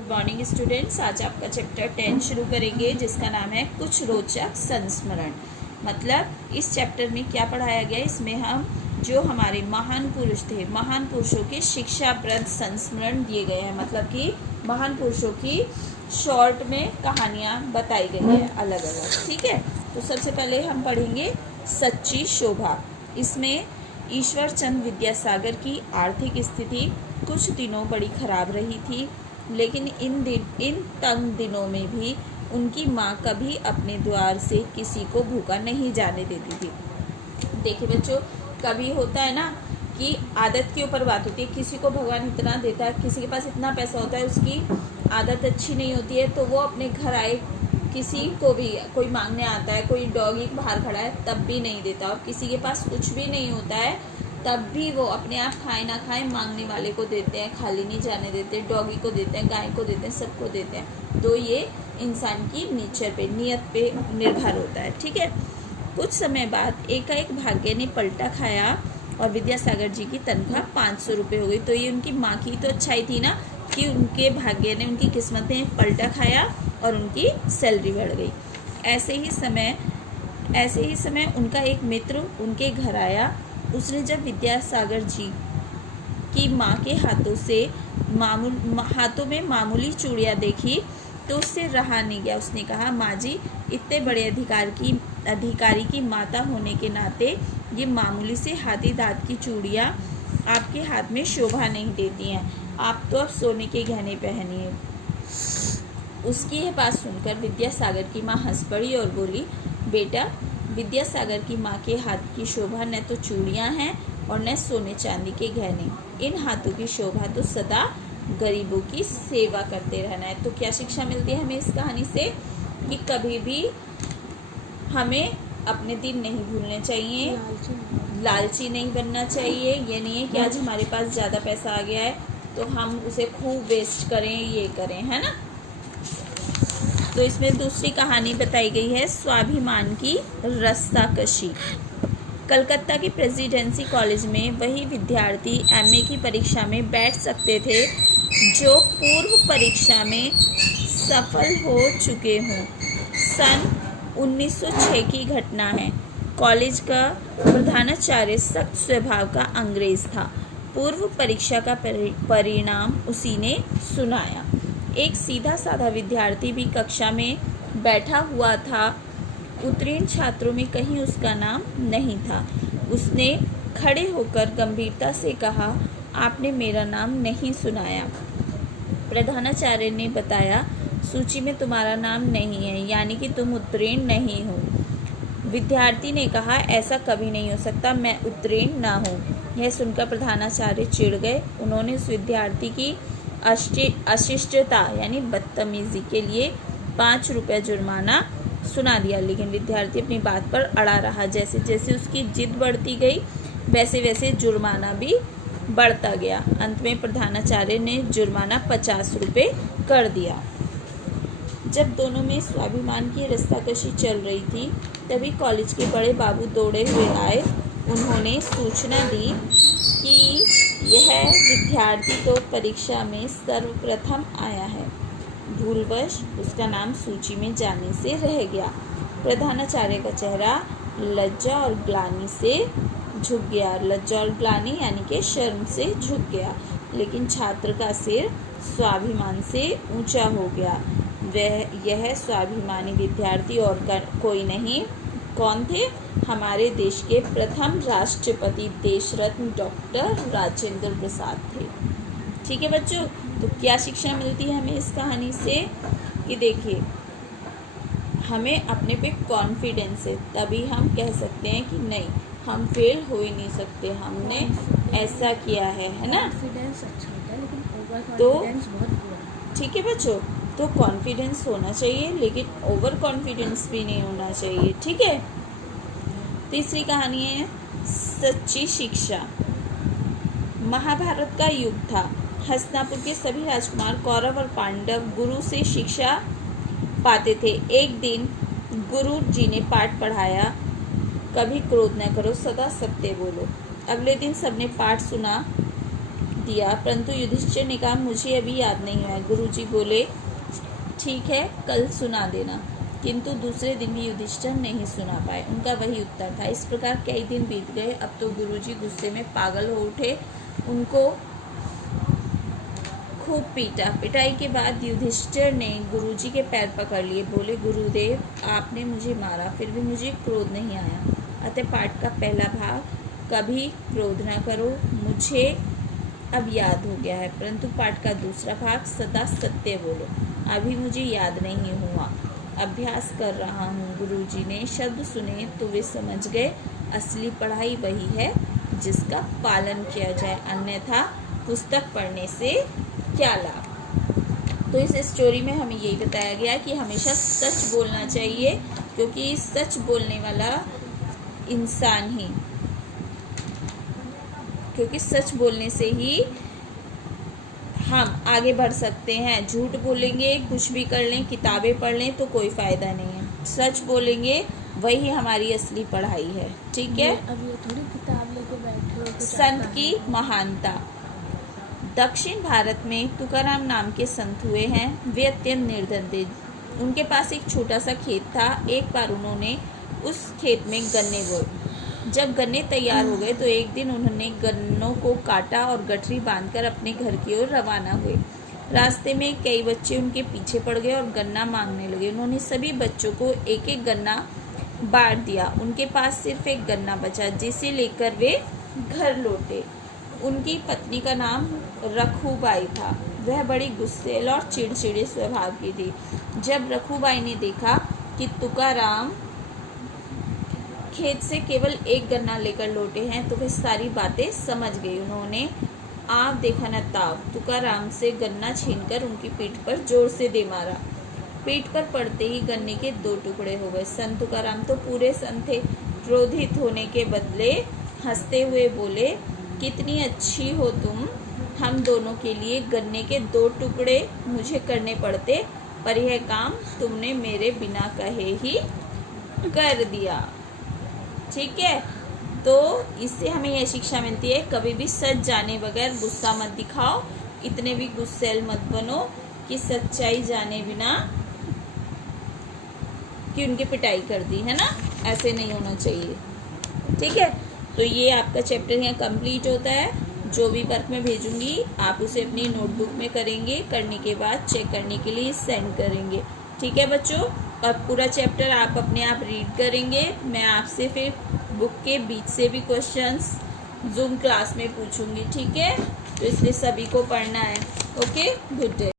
Good morning students. आज आपका chapter 10 शुरू करेंगे जिसका नाम है कुछ रोचक संस्मरण। मतलब इस चैप्टर में क्या पढ़ाया गया, इसमें हम जो हमारे महान पुरुष थे, महान पुरुषों के शिक्षाप्रद संस्मरण दिए गए हैं। मतलब कि महान पुरुषों की शॉर्ट में कहानियाँ बताई गई है अलग अलग। ठीक है, तो सबसे पहले हम पढ़ेंगे सच्ची शोभा। इसमें ईश्वर चंद विद्यासागर की आर्थिक स्थिति कुछ दिनों बड़ी खराब रही थी, लेकिन इन तंग दिनों में भी उनकी माँ कभी अपने द्वार से किसी को भूखा नहीं जाने देती थी। देखिए बच्चों, कभी होता है ना कि आदत के ऊपर बात होती है। किसी को भगवान इतना देता है, किसी के पास इतना पैसा होता है, उसकी आदत अच्छी नहीं होती है, तो वो अपने घर आए किसी को भी, कोई मांगने आता है, कोई डॉगी बाहर खड़ा है तब भी नहीं देता, और किसी के पास कुछ भी नहीं होता है तब भी वो अपने आप खाए ना खाए मांगने वाले को देते हैं, खाली नहीं जाने देते, डॉगी को देते हैं, गाय को देते हैं, सबको देते हैं। तो ये इंसान की नेचर पे, नियत पे निर्भर होता है। ठीक है, कुछ समय बाद एकाएक भाग्य ने पलटा खाया और विद्यासागर जी की तनख्वाह 500 रुपये हो गई। तो ये उनकी माँ की तो अच्छाई थी ना कि उनके भाग्य ने, उनकी किस्मत ने पलटा खाया और उनकी सैलरी बढ़ गई। ऐसे ही समय उनका एक मित्र उनके घर आया। उसने जब विद्यासागर जी की माँ के हाथों में मामूली चूड़ियाँ देखी तो उससे रहा नहीं गया। उसने कहा, माँ जी, इतने बड़े अधिकारी की माता होने के नाते ये मामूली से हाथी दांत की चूड़ियाँ आपके हाथ में शोभा नहीं देती हैं। आप तो अब सोने के गहने पहनिए। उसकी यह बात सुनकर विद्यासागर की माँ हंस पड़ी और बोली, बेटा, विद्यासागर की माँ के हाथ की शोभा न तो चूड़ियाँ हैं और न सोने चांदी के गहने। इन हाथों की शोभा तो सदा गरीबों की सेवा करते रहना है। तो क्या शिक्षा मिलती है हमें इस कहानी से कि कभी भी हमें अपने दिन नहीं भूलने चाहिए, लालची नहीं बनना चाहिए। ये नहीं है कि आज हमारे पास ज़्यादा पैसा आ गया है तो हम उसे खूब वेस्ट करें, ये करें, है ना। तो इसमें दूसरी कहानी बताई गई है स्वाभिमान की रस्साकशी। कलकत्ता के प्रेसिडेंसी कॉलेज में वही विद्यार्थी एमए की परीक्षा में बैठ सकते थे जो पूर्व परीक्षा में सफल हो चुके हों। सन 1906 की घटना है। कॉलेज का प्रधानाचार्य सख्त स्वभाव का अंग्रेज था। पूर्व परीक्षा का परिणाम उसी ने सुनाया। एक सीधा साधा विद्यार्थी भी कक्षा में बैठा हुआ था। उत्तीर्ण छात्रों में कहीं उसका नाम नहीं था। उसने खड़े होकर गंभीरता से कहा, आपने मेरा नाम नहीं सुनाया। प्रधानाचार्य ने बताया, सूची में तुम्हारा नाम नहीं है, यानी कि तुम उत्तीर्ण नहीं हो। विद्यार्थी ने कहा, ऐसा कभी नहीं हो सकता, मैं उत्तीर्ण ना हूँ। यह सुनकर प्रधानाचार्य चिढ़ गए। उन्होंने उस विद्यार्थी की अशिष्टता यानी बदतमीजी के लिए 5 रुपये जुर्माना सुना दिया, लेकिन विद्यार्थी अपनी बात पर अड़ा रहा। जैसे जैसे उसकी जिद बढ़ती गई वैसे वैसे जुर्माना भी बढ़ता गया। अंत में प्रधानाचार्य ने जुर्माना 50 रुपये कर दिया। जब दोनों में स्वाभिमान की रस्साकशी चल रही थी तभी कॉलेज के बड़े बाबू दौड़े हुए आए। उन्होंने सूचना दी कि यह विद्यार्थी तो परीक्षा में सर्वप्रथम आया है। भूलवश उसका नाम सूची में जाने से रह गया। प्रधानाचार्य का चेहरा लज्जा और ग्लानि से झुक गया। लज्जा और ग्लानि यानी कि शर्म से झुक गया, लेकिन छात्र का सिर स्वाभिमान से ऊंचा हो गया। यह स्वाभिमानी विद्यार्थी और कोई नहीं, कौन थे? हमारे देश के प्रथम राष्ट्रपति देशरत्न डॉक्टर राजेंद्र प्रसाद थे। ठीक है बच्चों, तो क्या शिक्षा मिलती है हमें इस कहानी से कि देखिए, हमें अपने पे कॉन्फिडेंस है, तभी हम कह सकते हैं कि नहीं, हम फेल हो ही नहीं सकते, हमने ऐसा किया है ना। कॉन्फिडेंस अच्छा होता है लेकिन ओवर तो कॉन्फिडेंस बहुत बुरा। ठीक है बच्चों, तो कॉन्फिडेंस होना चाहिए लेकिन ओवर कॉन्फिडेंस भी नहीं होना चाहिए। ठीक है, तीसरी कहानी है सच्ची शिक्षा। महाभारत का युग था। हस्तिनापुर के सभी राजकुमार, कौरव और पांडव गुरु से शिक्षा पाते थे। एक दिन गुरु जी ने पाठ पढ़ाया, कभी क्रोध न करो, सदा सत्य बोलो। अगले दिन सबने पाठ सुना, दिया, परंतु युधिष्ठिर ने कहा मुझे अभी याद नहीं है। गुरुजी बोले ठीक है, कल सुना देना। किंतु दूसरे दिन भी युधिष्ठिर नहीं सुना पाए। उनका वही उत्तर था। इस प्रकार कई दिन बीत गए। अब तो गुरुजी गुस्से में पागल हो उठे। उनको खूब पीटा। पिटाई के बाद युधिष्ठिर ने गुरुजी के पैर पकड़ लिए। बोले गुरुदेव, आपने मुझे मारा, फिर भी मुझे क्रोध नहीं आया। अतः पाठ का पहला भाग कभी क्रोध न करो मुझे अब याद हो गया है, परंतु पाठ का दूसरा भाग सदा सत्य बोलो अभी मुझे याद नहीं हुआ, अभ्यास कर रहा हूँ। गुरुजी ने शब्द सुने तो वे समझ गए असली पढ़ाई वही है जिसका पालन किया जाए, अन्यथा पुस्तक पढ़ने से क्या लाभ। तो इस स्टोरी में हमें यही बताया गया कि हमेशा सच बोलना चाहिए, क्योंकि सच बोलने वाला इंसान ही, क्योंकि सच बोलने से ही हम आगे बढ़ सकते हैं। झूठ बोलेंगे, कुछ भी कर लें, किताबें पढ़ लें तो कोई फ़ायदा नहीं है। सच बोलेंगे वही हमारी असली पढ़ाई है। ठीक है। अब ये थोड़ी किताब लेके बैठे हो कुछ संत आता की है। महानता। दक्षिण भारत में तुकाराम नाम के संत हुए हैं। वे अत्यंत निर्धन थे। उनके पास एक छोटा सा खेत था। एक बार उन्होंने उस खेत में गन्ने बोए। जब गन्ने तैयार हो गए तो एक दिन उन्होंने गन्नों को काटा और गठरी बांधकर अपने घर की ओर रवाना हुए। रास्ते में कई बच्चे उनके पीछे पड़ गए और गन्ना मांगने लगे। उन्होंने सभी बच्चों को एक एक गन्ना बांट दिया। उनके पास सिर्फ एक गन्ना बचा, जिसे लेकर वे घर लौटे। उनकी पत्नी का नाम रखूबाई था। वह बड़ी गुस्सैल और चिड़चिड़े स्वभाव की थी। जब रखूबाई ने देखा कि तुकाराम खेत से केवल एक गन्ना लेकर लौटे हैं तो वह सारी बातें समझ गई। उन्होंने आप देखा न ताव तुकाराम से गन्ना छीनकर उनकी पीठ पर जोर से दे मारा। पीठ पर पड़ते ही गन्ने के 2 टुकड़े हो गए। संत तुकाराम तो पूरे संत थे। क्रोधित होने के बदले हंसते हुए बोले, कितनी अच्छी हो तुम, हम दोनों के लिए गन्ने के 2 टुकड़े मुझे करने पड़ते, पर यह काम तुमने मेरे बिना कहे ही कर दिया। ठीक है। तो इससे हमें यह शिक्षा मिलती है, कभी भी सच जाने बगैर गुस्सा मत दिखाओ, इतने भी गुस्सैल मत बनो कि सच्चाई जाने बिना कि उनकी पिटाई कर दी, है ना। ऐसे नहीं होना चाहिए। ठीक है। तो ये आपका चैप्टर यहाँ कंप्लीट होता है। जो भी वर्क मैं भेजूंगी आप उसे अपनी नोटबुक में करेंगे। करने के बाद चेक करने के लिए सेंड करेंगे। ठीक है बच्चों। और पूरा चैप्टर आप अपने आप रीड करेंगे। मैं आपसे फिर बुक के बीच से भी क्वेश्चंस जूम क्लास में पूछूंगी। ठीक है। तो इसलिए सभी को पढ़ना है। Okay, good day.